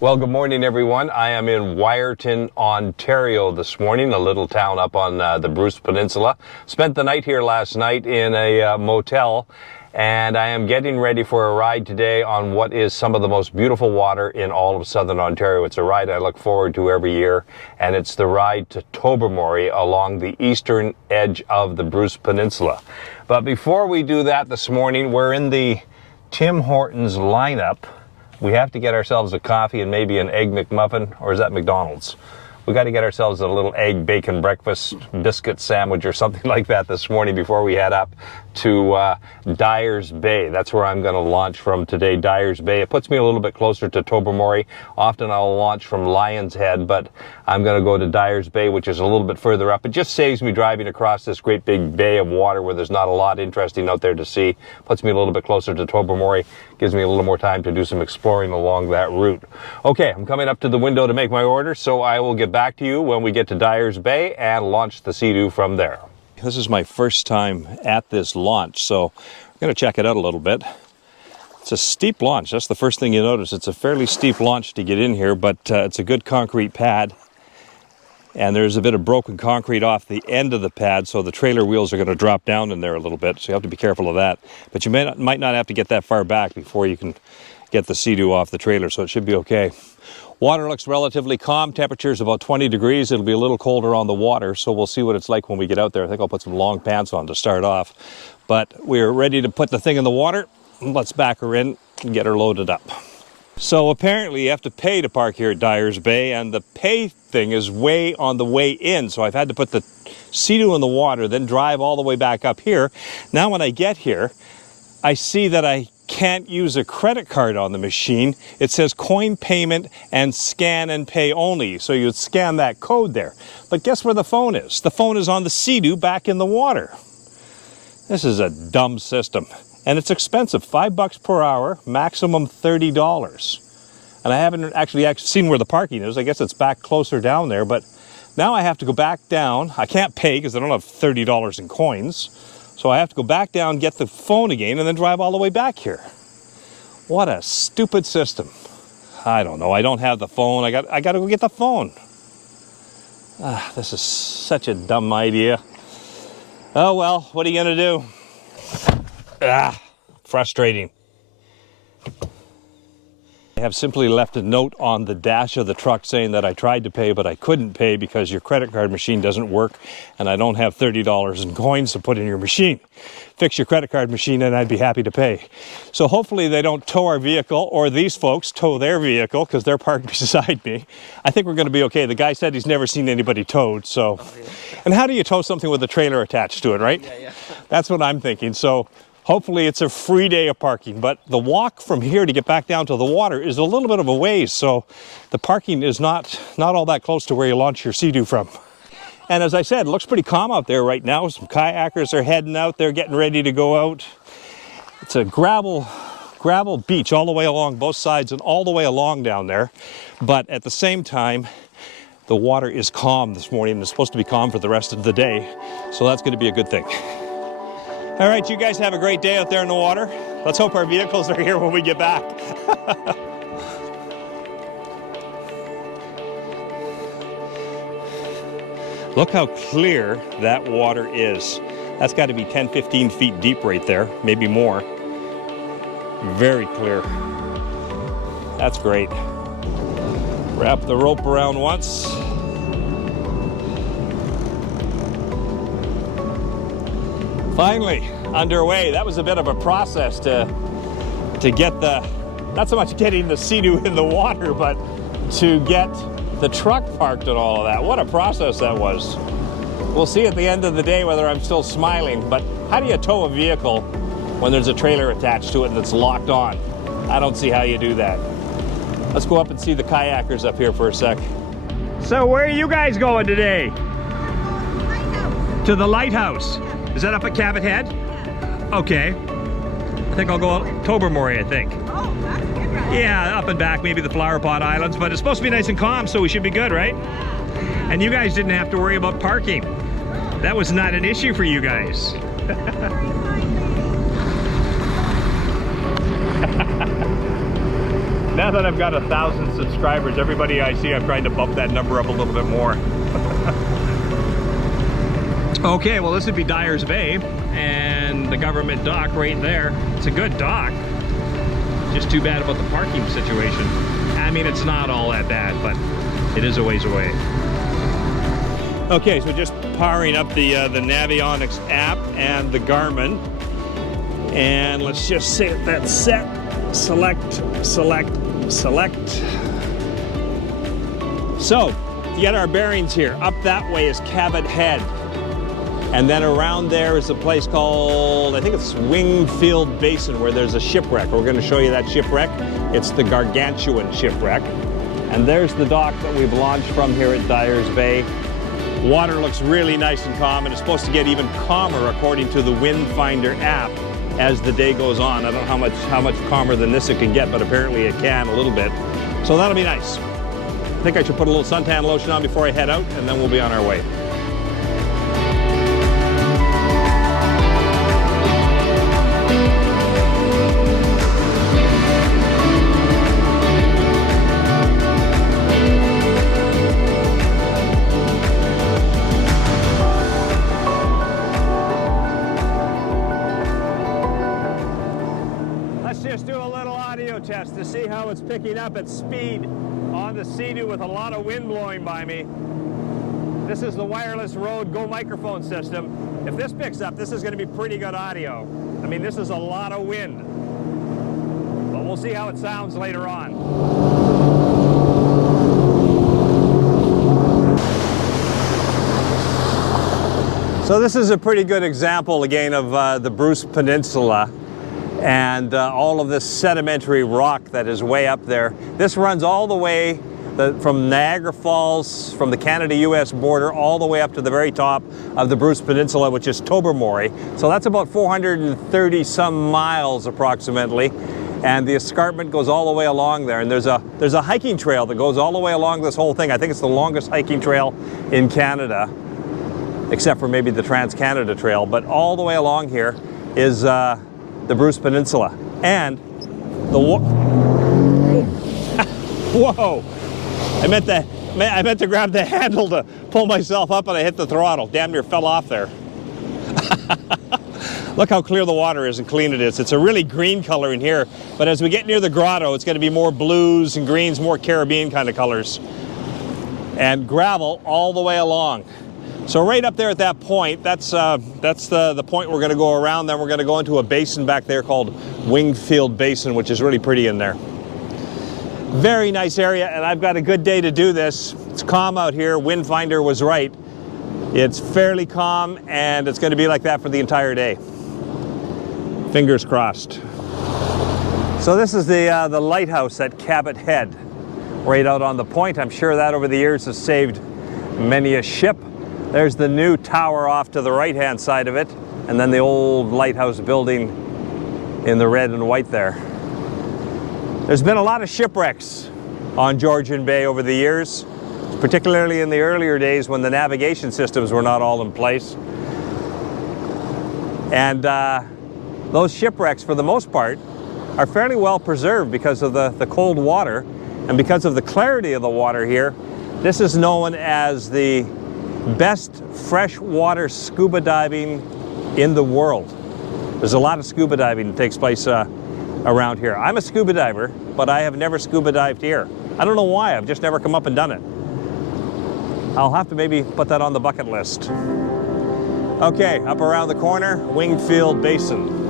Well, good morning, everyone. I am in Wyerton, Ontario this morning, a little town up on the Bruce Peninsula. Spent the night here last night in a motel, and I am getting ready for a ride today on what is some of the most beautiful water in all of southern Ontario. It's a ride I look forward to every year, and it's the ride to Tobermory along the eastern edge of the Bruce Peninsula. But before we do that this morning, we're in the Tim Hortons lineup. We have to get ourselves a coffee and maybe an egg McMuffin, or is that McDonald's? We got to get ourselves a little egg bacon breakfast biscuit sandwich or something like that this morning before we head up to Dyer's Bay. That's where I'm going to launch from today, Dyer's Bay. It puts me a little bit closer to Tobermory. Often I'll launch from Lion's Head, but I'm going to go to Dyer's Bay, which is a little bit further up. It just saves me driving across this great big bay of water where there's not a lot interesting out there to see. Puts me a little bit closer to Tobermory. Gives me a little more time to do some exploring along that route. Okay, I'm coming up to the window to make my order, so I will get back to you when we get to Dyer's Bay and launch the Seadoo from there. This is my first time at this launch, so I'm going to check it out a little bit. It's a steep launch. That's the first thing you notice. It's a fairly steep launch to get in here, but it's a good concrete pad. And there's a bit of broken concrete off the end of the pad, so the trailer wheels are going to drop down in there a little bit, so you have to be careful of that. But you might not have to get that far back before you can get the Seadoo off the trailer, so it should be okay. Water looks relatively calm. Temperature is about 20 degrees. It'll be a little colder on the water, so we'll see what it's like when we get out there. I think I'll put some long pants on to start off. But we're ready to put the thing in the water. Let's back her in and get her loaded up. So apparently you have to pay to park here at Dyer's Bay, and the pay thing is way on the way in. So I've had to put the Seadoo in the water, then drive all the way back up here. Now when I get here, I see that I can't use a credit card on the machine. It says coin payment and scan and pay only. So you'd scan that code there. But guess where the phone is? The phone is on the Seadoo back in the water. This is a dumb system. And it's expensive, $5 per hour, maximum $30. And I haven't actually seen where the parking is. I guess it's back closer down there, but now I have to go back down. I can't pay because I don't have $30 in coins. So I have to go back down, get the phone again, and then drive all the way back here. What a stupid system. I don't know, I don't have the phone. I got to go get the phone. This is such a dumb idea. Oh well, what are you gonna do? Frustrating. I have simply left a note on the dash of the truck saying that I tried to pay, but I couldn't pay because your credit card machine doesn't work and I don't have $30 in coins to put in your machine. Fix your credit card machine and I'd be happy to pay. So hopefully they don't tow our vehicle, or these folks tow their vehicle because they're parked beside me. I think we're going to be okay. The guy said he's never seen anybody towed, so. And how do you tow something with a trailer attached to it, right? Yeah. That's what I'm thinking. So hopefully it's a free day of parking, but the walk from here to get back down to the water is a little bit of a ways, so the parking is not all that close to where you launch your Seadoo from. And as I said, it looks pretty calm out there right now. Some kayakers are heading out. They're getting ready to go out. It's a gravel beach all the way along both sides and all the way along down there. But at the same time, the water is calm this morning. It's supposed to be calm for the rest of the day, so that's going to be a good thing. All right, you guys have a great day out there in the water. Let's hope our vehicles are here when we get back. Look how clear that water is. That's got to be 10, 15 feet deep right there, maybe more. Very clear. That's great. Wrap the rope around once. Finally underway. That was a bit of a process to get not so much getting the Seadoo in the water, but to get the truck parked and all of that. What a process that was. We'll see at the end of the day whether I'm still smiling, but how do you tow a vehicle when there's a trailer attached to it that's locked on? I don't see how you do that. Let's go up and see the kayakers up here for a sec. So where are you guys going today? Lighthouse. To the lighthouse. Yeah. Is that up at Cabot Head? Yeah. Okay. I think I'll go Tobermory, I think. Oh, that's good, right? Yeah, up and back, maybe the Flower Pot Islands, but it's supposed to be nice and calm, so we should be good, right? Yeah. And you guys didn't have to worry about parking. That was not an issue for you guys. Now that I've got 1,000 subscribers, everybody I see, I'm trying to bump that number up a little bit more. Okay, well this would be Dyer's Bay and the government dock right there. It's a good dock. Just too bad about the parking situation. I mean, it's not all that bad, but it is a ways away. Okay, so just powering up the Navionics app and the Garmin. And let's just say that's set. Select, select, select. So, to get our bearings here, up that way is Cabot Head. And then around there is a place called, I think it's Wingfield Basin, where there's a shipwreck. We're going to show you that shipwreck. It's the Gargantuan shipwreck. And there's the dock that we've launched from here at Dyer's Bay. Water looks really nice and calm, and it's supposed to get even calmer according to the Wind Finder app as the day goes on. I don't know how much calmer than this it can get, but apparently it can a little bit. So that'll be nice. I think I should put a little suntan lotion on before I head out, and then we'll be on our way. Just do a little audio test to see how it's picking up at speed on the Seadoo with a lot of wind blowing by me. This is the wireless Rode Go microphone system. If this picks up, this is going to be pretty good audio. I mean, this is a lot of wind. But we'll see how it sounds later on. So this is a pretty good example again of the Bruce Peninsula. And all of this sedimentary rock that is way up there. This runs all the way from Niagara Falls, from the Canada-US border, all the way up to the very top of the Bruce Peninsula, which is Tobermory. So that's about 430 some miles approximately. And the escarpment goes all the way along there. And there's a hiking trail that goes all the way along this whole thing. I think it's the longest hiking trail in Canada, except for maybe the Trans-Canada Trail. But all the way along here is the Bruce Peninsula. And the whoa! I meant to grab the handle to pull myself up, and I hit the throttle. Damn near fell off there. Look how clear the water is and clean it is. It's a really green color in here, but as we get near the Grotto, it's going to be more blues and greens, more Caribbean kind of colors. And gravel all the way along. So right up there at that point, that's the point we're going to go around. Then we're going to go into a basin back there called Wingfield Basin, which is really pretty in there. Very nice area, and I've got a good day to do this. It's calm out here. Wind Finder was right. It's fairly calm, and it's going to be like that for the entire day. Fingers crossed. So this is the lighthouse at Cabot Head, right out on the point. I'm sure that over the years has saved many a ship. There's the new tower off to the right-hand side of it, and then the old lighthouse building in the red and white there. There's been a lot of shipwrecks on Georgian Bay over the years, particularly in the earlier days when the navigation systems were not all in place. And those shipwrecks, for the most part, are fairly well preserved because of the cold water and because of the clarity of the water here. This is known as the best freshwater scuba diving in the world. There's a lot of scuba diving that takes place around here. I'm a scuba diver, but I have never scuba dived here. I don't know why, I've just never come up and done it. I'll have to maybe put that on the bucket list. Okay, up around the corner, Wingfield Basin.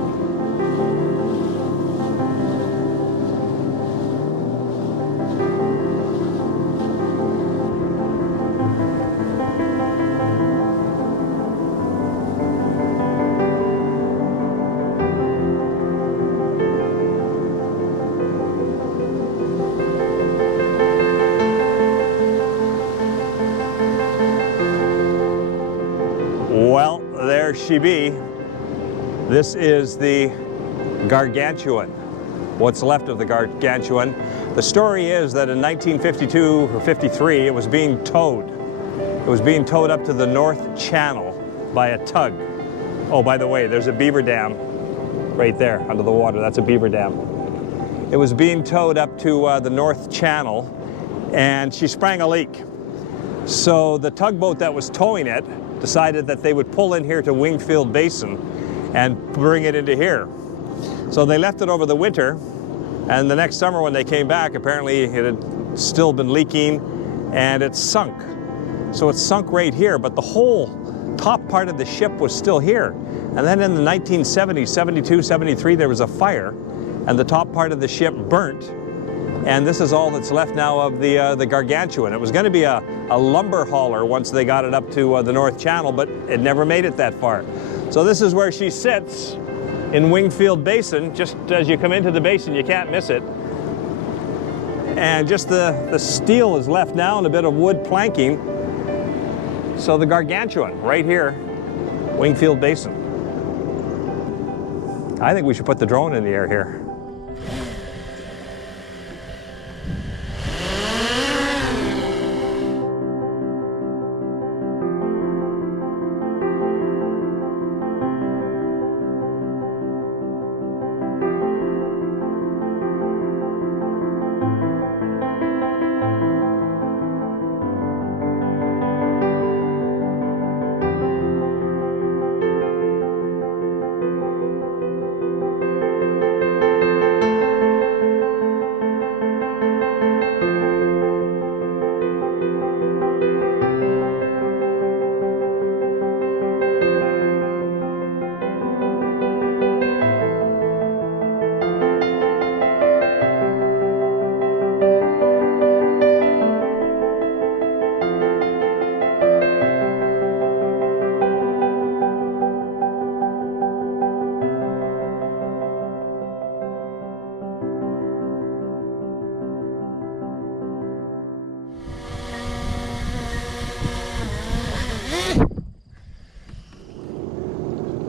Well, there she be. This is the Gargantuan, what's left of the Gargantuan. The story is that in 1952 or 53, it was being towed. It was being towed up to the North Channel by a tug. Oh, by the way, there's a beaver dam right there under the water. That's a beaver dam. It was being towed up to the North Channel, and she sprang a leak. So the tugboat that was towing it decided that they would pull in here to Wingfield Basin and bring it into here. So they left it over the winter, and the next summer when they came back, apparently it had still been leaking and it sunk. So it sunk right here, but the whole top part of the ship was still here. And then in the 1970s, 72, 73, there was a fire, and the top part of the ship burnt. And this is all that's left now of the Gargantuan. It was going to be a lumber hauler once they got it up to the North Channel, but it never made it that far. So this is where she sits in Wingfield Basin. Just as you come into the basin, you can't miss it. And just the steel is left now and a bit of wood planking. So the Gargantuan right here, Wingfield Basin. I think we should put the drone in the air here.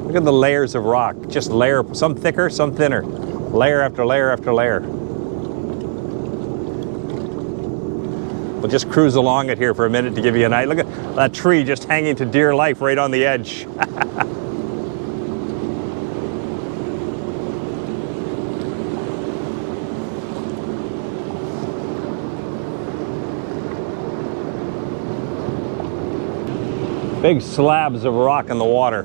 Look at the layers of rock, just layer, some thicker, some thinner, layer after layer after layer. We'll just cruise along it here for a minute to give you an idea. Look at that tree just hanging to dear life right on the edge. Big slabs of rock in the water.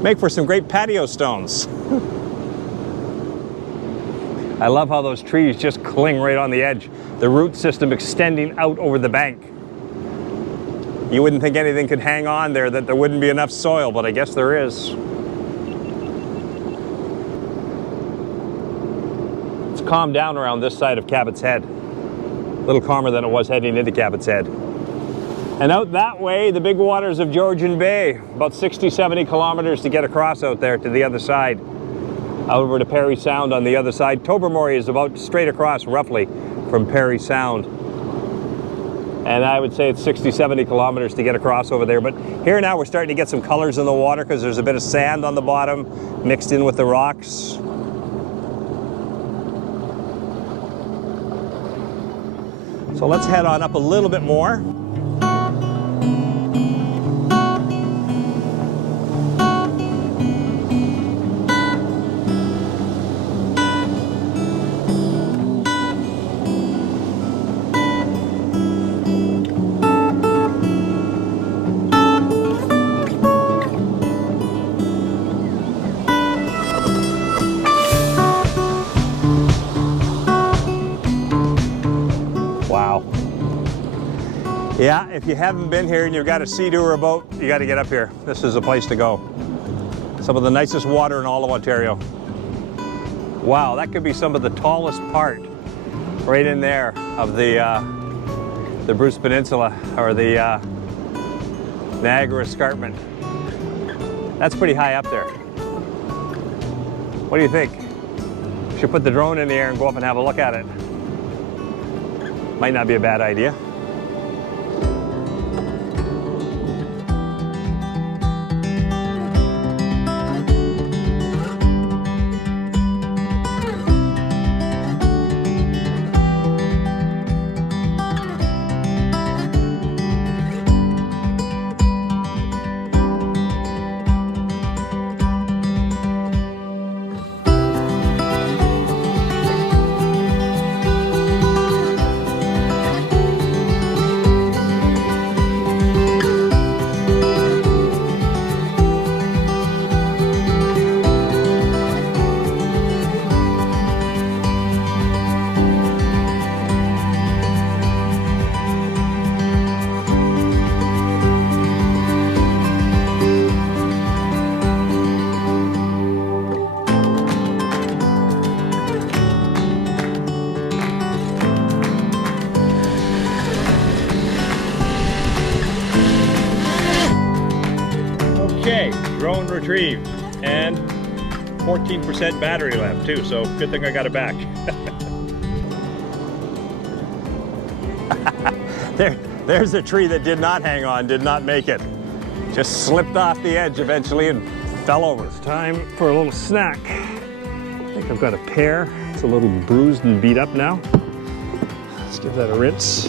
Make for some great patio stones. I love how those trees just cling right on the edge. The root system extending out over the bank. You wouldn't think anything could hang on there, that there wouldn't be enough soil, but I guess there is. It's calmed down around this side of Cabot's Head. A little calmer than it was heading into Cabot's Head. And out that way, the big waters of Georgian Bay, about 60, 70 kilometers to get across out there to the other side. Out over to Parry Sound on the other side. Tobermory is about straight across, roughly, from Parry Sound. And I would say it's 60, 70 kilometers to get across over there. But here now we're starting to get some colors in the water because there's a bit of sand on the bottom mixed in with the rocks. So let's head on up a little bit more. Yeah, if you haven't been here and you've got a Seadoo or a boat, you got to get up here. This is the place to go. Some of the nicest water in all of Ontario. Wow, that could be some of the tallest part right in there of the Bruce Peninsula or the Niagara Escarpment. That's pretty high up there. What do you think? Should put the drone in the air and go up and have a look at it. Might not be a bad idea. retrieve. And 14% battery left too, so good thing I got it back. There's a tree that did not hang on, did not make it. Just slipped off the edge eventually and fell over. It's time for a little snack. I think I've got a pear. It's a little bruised and beat up now. Let's give that a rinse.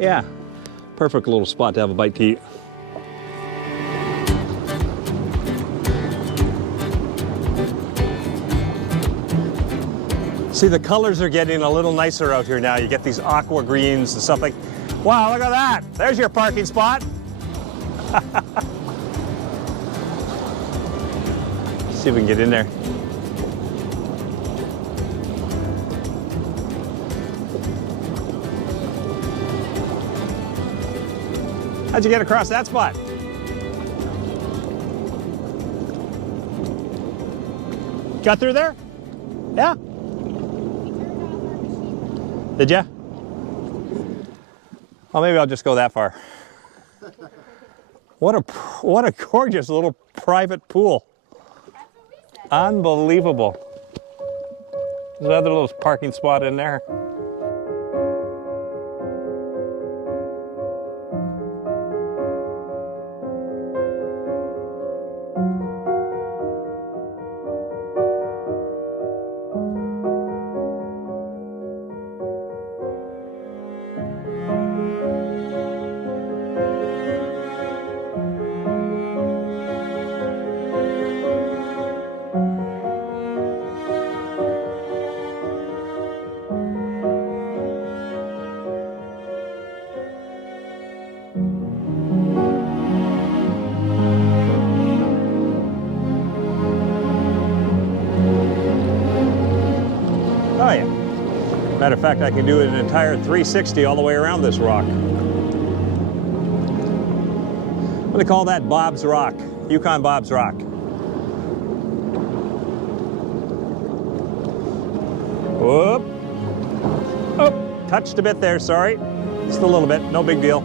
Yeah, perfect little spot to have a bite to eat. See, the colors are getting a little nicer out here now. You get these aqua greens and stuff like, wow, look at that. There's your parking spot. See if we can get in there. How'd you get across that spot? Got through there? Yeah. Did ya? Well, maybe I'll just go that far. What a gorgeous little private pool. Unbelievable. There's another little parking spot in there. Oh yeah. Matter of fact, I can do an entire 360 all the way around this rock. What do they call that? Bob's Rock. Yukon Bob's Rock. Whoop. Oh, touched a bit there, sorry. Just a little bit, no big deal.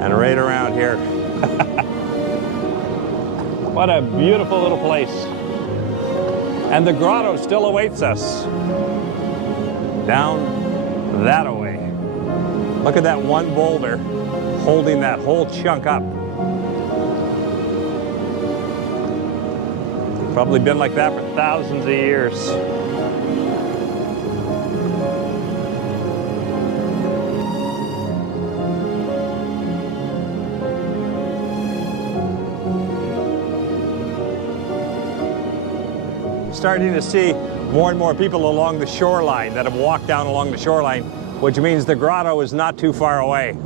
And right around here. What a beautiful little place. And the grotto still awaits us. Down that way. Look at that one boulder holding that whole chunk up. Probably been like that for thousands of years. Starting to see more and more people along the shoreline that have walked down along the shoreline, which means the grotto is not too far away.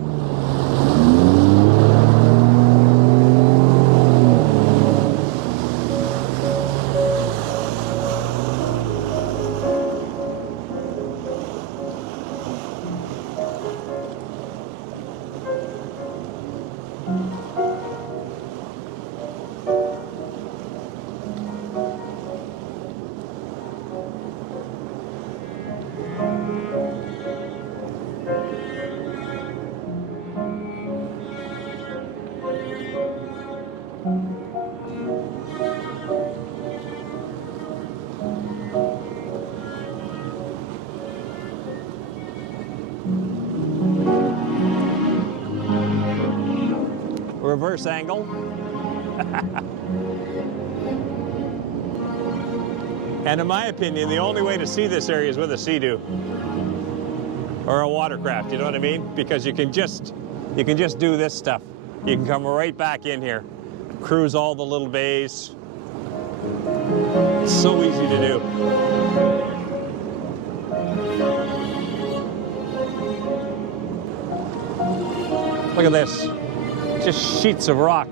Reverse angle. And in my opinion, the only way to see this area is with a Seadoo or a watercraft, you know what I mean? Because you can just do this stuff. You can come right back in here, cruise all the little bays. It's so easy to do. Look at this. Just sheets of rock.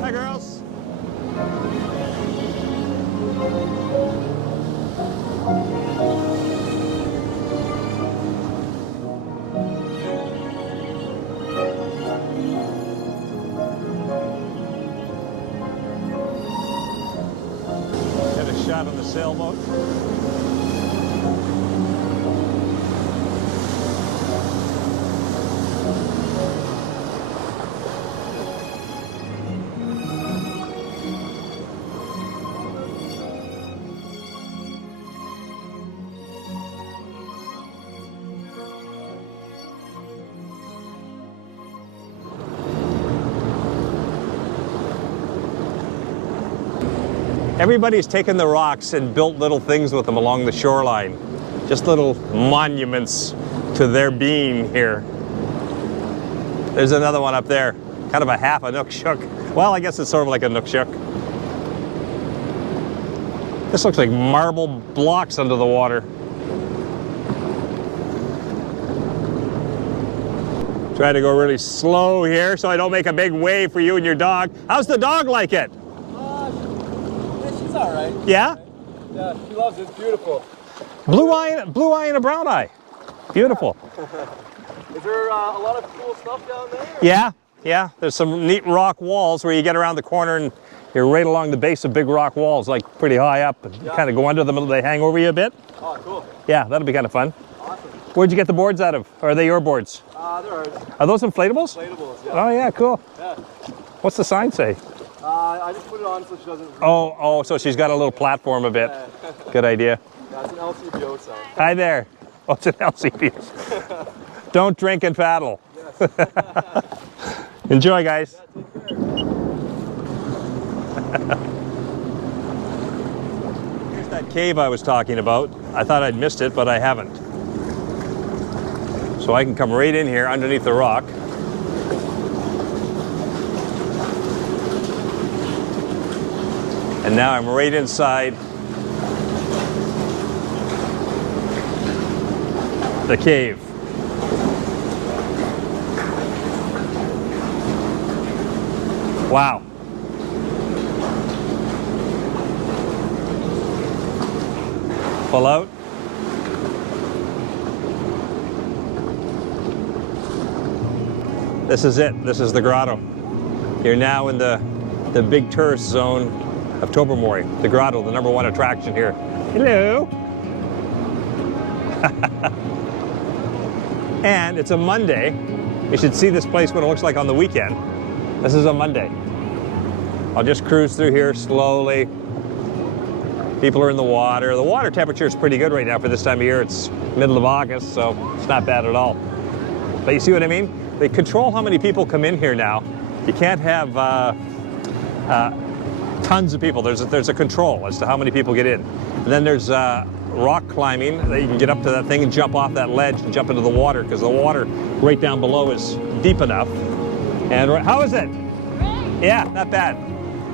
Hi, girls. Get a shot driving the sailboat. Everybody's taken the rocks and built little things with them along the shoreline. Just little monuments to their being here. There's another one up there. Kind of a half a nook shook. Well, I guess it's sort of like a nook shook. This looks like marble blocks under the water. Try to go really slow here so I don't make a big wave for you and your dog. How's the dog like it? She's all right. Yeah? Yeah, she loves it. It's beautiful. Blue eye and a brown eye. Beautiful. Is there a lot of cool stuff down there? Yeah, yeah. There's some neat rock walls where you get around the corner and you're right along the base of big rock walls, like pretty high up. And you kind of go under them and they hang over you a bit. Oh, cool. Yeah, that'll be kind of fun. Awesome. Where'd you get the boards out of? Or are they your boards? They're ours. Are those inflatables? Inflatables, yeah. Oh yeah, cool. Yeah. What's the sign say? I just put it on so she doesn't... Oh, so she's got a little platform a bit. Yeah. Good idea. Yeah, it's an LCBO sign. Hi there. Oh, it's an LCP. Don't drink and paddle. Yes. Enjoy, guys. Yeah, take care. Here's that cave I was talking about. I thought I'd missed it, but I haven't. So I can come right in here underneath the rock. And now I'm right inside the cave. Wow. Pull out. This is it. This is the grotto. You're now in the big tourist zone of Tobermory. The grotto, the #1 attraction here. Hello. And it's a Monday. You should see this place what it looks like on the weekend. This is a Monday. I'll just cruise through here slowly. People are in the water. The water temperature is pretty good right now for this time of year. It's middle of August, so it's not bad at all. But you see what I mean? They control how many people come in here now. You can't have tons of people. There's a control as to how many people get in. And then there's rock climbing. You can get up to that thing and jump off that ledge and jump into the water because the water right down below is deep enough. And how is it? Yeah, not bad.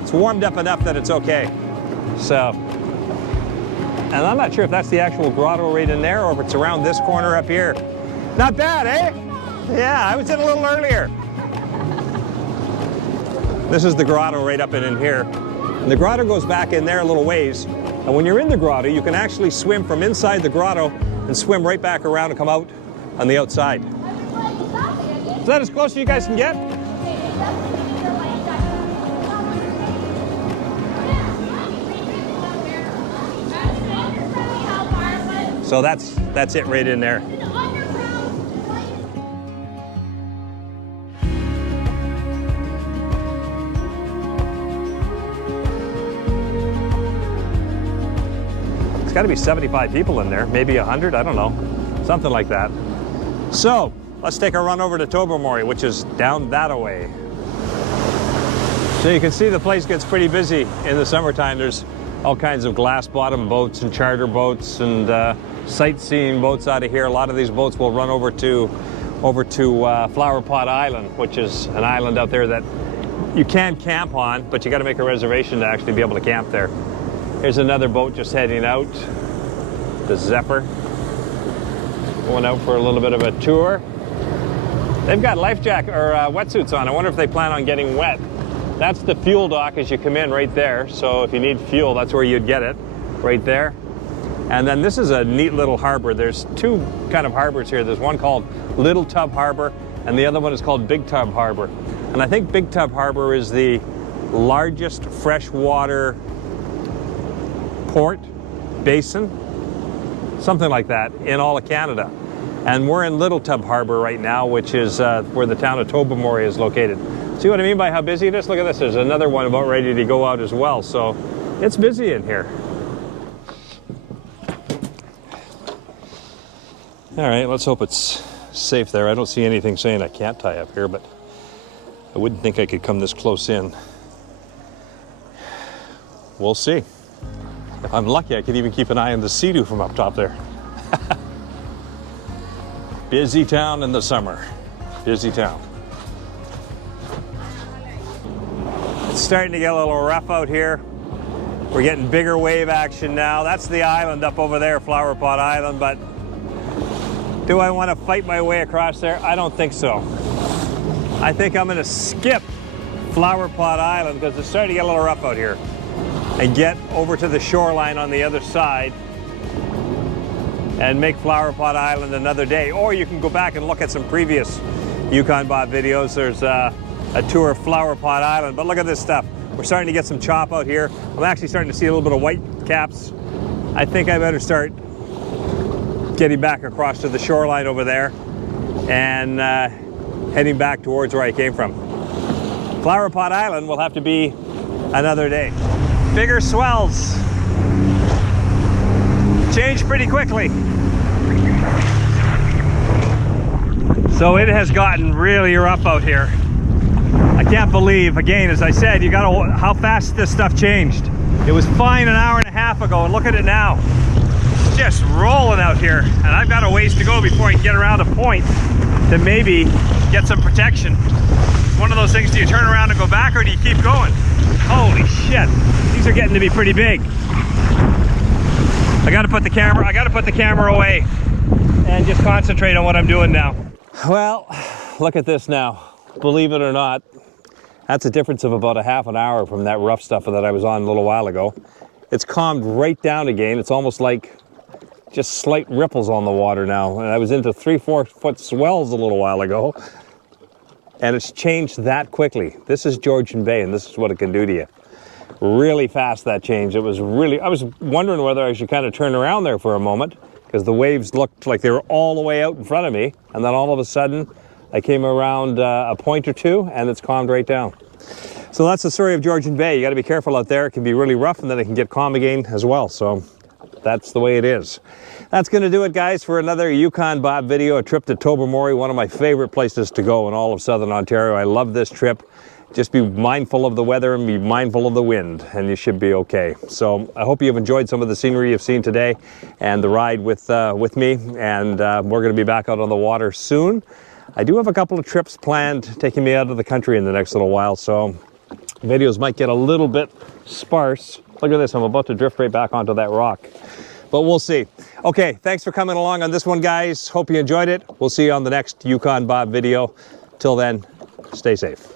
It's warmed up enough that it's okay. So, and I'm not sure if that's the actual grotto right in there or if it's around this corner up here. Not bad, eh? Yeah, I was in a little earlier. This is the grotto right up in here. And the grotto goes back in there a little ways. And when you're in the grotto, you can actually swim from inside the grotto and swim right back around and come out on the outside. Is that as close as you guys can get? So that's it right in there. It's got to be 75 people in there, maybe 100, I don't know, something like that. So let's take a run over to Tobermory, which is down that way. So you can see the place gets pretty busy in the summertime. There's all kinds of glass bottom boats and charter boats and sightseeing boats out of here. A lot of these boats will run over to Flower Pot Island, which is an island out there that you can camp on, but you got to make a reservation to actually be able to camp there. Here's another boat just heading out, the Zephyr. Going out for a little bit of a tour. They've got life jacket or wetsuits on. I wonder if they plan on getting wet. That's the fuel dock as you come in right there. So if you need fuel, that's where you'd get it, right there. And then this is a neat little harbor. There's two kind of harbors here. There's one called Little Tub Harbor, and the other one is called Big Tub Harbor. And I think Big Tub Harbor is the largest freshwater port, basin, something like that in all of Canada. And we're in Little Tub Harbor right now, which is where the town of Tobermory is located. See what I mean by how busy it is? Look at this, there's another one about ready to go out as well. So it's busy in here. All right, let's hope it's safe there. I don't see anything saying I can't tie up here, but I wouldn't think I could come this close in. We'll see. If I'm lucky, I could even keep an eye on the Seadoo from up top there. Busy town in the summer. Busy town. It's starting to get a little rough out here. We're getting bigger wave action now. That's the island up over there, Flower Pot Island, but do I want to fight my way across there? I don't think so. I think I'm going to skip Flower Pot Island because it's starting to get a little rough out here and get over to the shoreline on the other side and make Flower Pot Island another day. Or you can go back and look at some previous Yukon Bob videos. There's a tour of Flower Pot Island, but look at this stuff. We're starting to get some chop out here. I'm actually starting to see a little bit of white caps. I think I better start getting back across to the shoreline over there and heading back towards where I came from. Flower Pot Island will have to be another day. Bigger swells. Change pretty quickly. So it has gotten really rough out here. I can't believe, again, as I said, you gotta, how fast this stuff changed. It was fine an hour and a half ago, and look at it now. It's just rolling out here, and I've got a ways to go before I can get around a point to maybe get some protection. It's one of those things, do you turn around and go back, or do you keep going? Holy shit, these are getting to be pretty big. I gotta put the camera away and just concentrate on what I'm doing now. Well, look at this now. Believe it or not, that's a difference of about a half an hour from that rough stuff that I was on a little while ago. It's calmed right down again. It's almost like just slight ripples on the water now. And I was into 3-4 foot swells a little while ago, and it's changed that quickly. This is Georgian Bay, and this is what it can do to you. Really fast, that change. It was really, I was wondering whether I should kind of turn around there for a moment because the waves looked like they were all the way out in front of me. And then all of a sudden, I came around a point or two and it's calmed right down. So that's the story of Georgian Bay. You got to be careful out there. It can be really rough and then it can get calm again as well. So that's the way it is. That's going to do it, guys, for another Yukon Bob video, a trip to Tobermory, one of my favorite places to go in all of Southern Ontario. I love this trip. Just be mindful of the weather and be mindful of the wind, and you should be okay. So I hope you've enjoyed some of the scenery you've seen today and the ride with me, and we're going to be back out on the water soon. I do have a couple of trips planned taking me out of the country in the next little while, so videos might get a little bit sparse. Look at this, I'm about to drift right back onto that rock. But we'll see. Okay, thanks for coming along on this one, guys. Hope you enjoyed it. We'll see you on the next Yukon Bob video. Till then, stay safe.